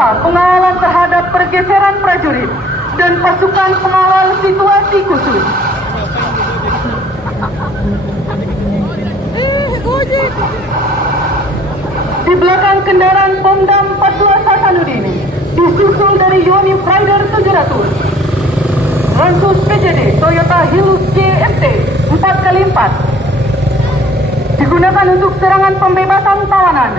serta pengawalan terhadap pergeseran prajurit dan pasukan pengawal situasi khusus. Di belakang kendaraan Pomdam 14 Hasanuddin disusul dari Yonif Rider 700, Lansus PJD Toyota Hilux JMT 4x4 digunakan untuk serangan pembebasan tawanan,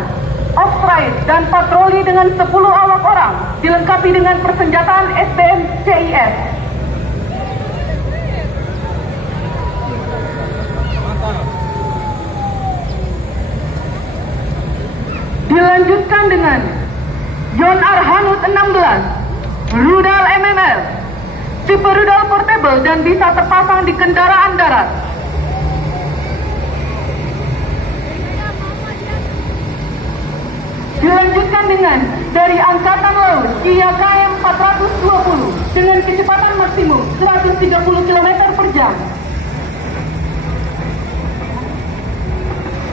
off-ride dan patroli dengan 10 awak orang dilengkapi dengan persenjataan SBM CIS. Dilanjutkan dengan Yon Arhanut 16, rudal MML, tipe rudal portable dan bisa terpasang di kendaraan darat. Dilanjutkan dengan dari Angkatan Laut Kia KM 420 dengan kecepatan maksimum 130 km per jam.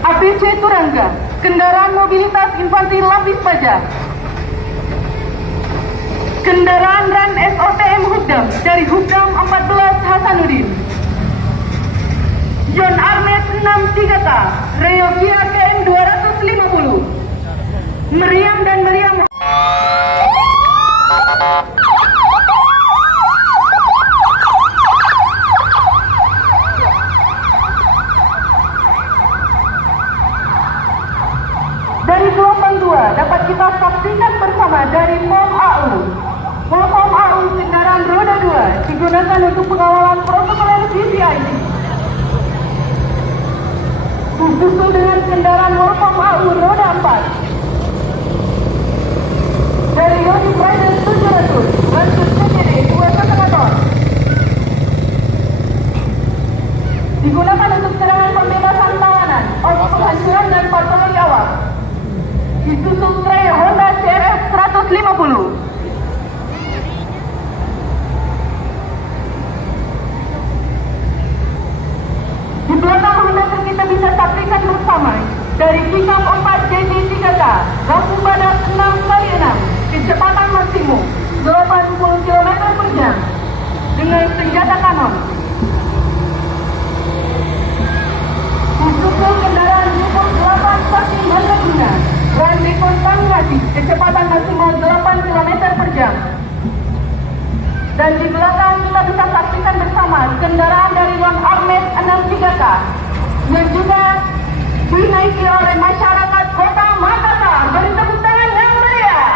APC Turangga, kendaraan mobilitas infanteri lapis baja. Kendaraan Ran SOTM Hubdam dari Hubdam 14 Hasanuddin. Yon Armet 63K, Reo Kia KM 250. Meriam dan meriam. Dari gelombang 2 dapat kita saksikan bersama dari POM AU. POM AU kendaraan roda 2 digunakan untuk pengawalan protokoler VVIP. Disusul dengan kendaraan POM AU roda 4. Dari Yonif Rider 700, Lansus PJD 2 ton. Digunakan untuk serangan pembebasan tawanan, penghancuran dan patroli awak. Disusul trailer Honda CRF 150. Di belakang Honda kita bisa saksikan bersama dari Pickup 4 JT3K, lampu badak 6x6, kecepatan maksimum 80 km per jam dengan senjata kanon. Disusul kendaraan Yukon 8 Sakti Mandraguna, Grand Dekon Tanggati, kecepatan maksimal 8 km per jam. Dan di belakang kita bisa saksikan bersama kendaraan dari Yon Armet 63K yang juga dinaiki oleh masyarakat Kota Makassar. Beri tepuk tangan yang meriah.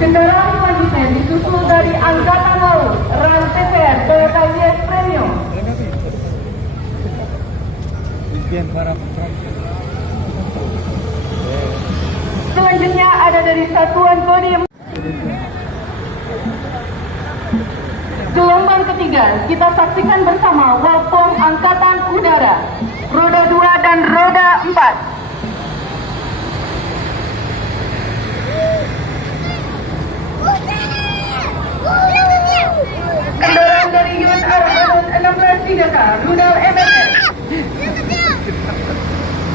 Kendaraan selanjutnya disusul dari Angkatan Laut Ran TPR Toyota Hiace Premium. Selanjutnya ada dari Satuan Kodim. Gelombang ketiga kita saksikan bersama Walpom Angkatan Udara roda 2 dan roda 4. Kendaraan dari Yon Arhanut 16 3K, rudal MMS.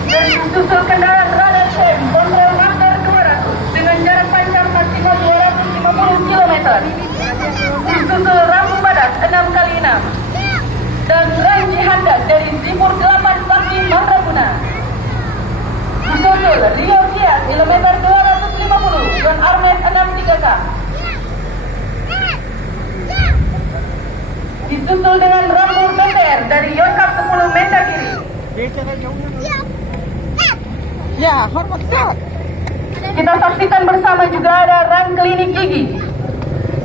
Dan disusul kendaraan radar SEM Kontrol Master 200 dengan jarak panjang maksimal 250 km. Disusul rambu badak 6x6 dan Ranji Handak dari Zipur 8 Sakti Mandraguna. Disusul Rio Kia kilometer 250 dan Armet 63K. Disusul dengan rambu BTR dari Yonkap 10 Mendagiri. Ya, hormat Ustaz. Kita saksikan bersama juga ada Ran Klinik Gigi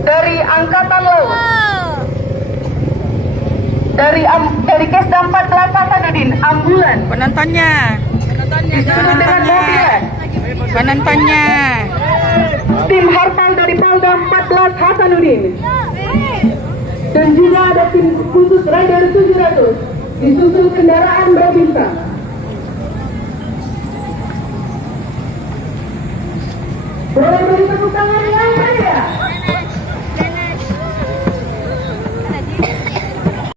dari Angkatan Laut. Dari Kesda 14 Hasanuddin, ambulan. Penontonnya. Disusul dengan mobil. Penontonnya. Tim Harpal dari Polda 14 Hasanuddin. Dan juga ada tim khusus Rider 700. Disusul kendaraan berbintang. Boleh beri tepuk tangan yang meriah.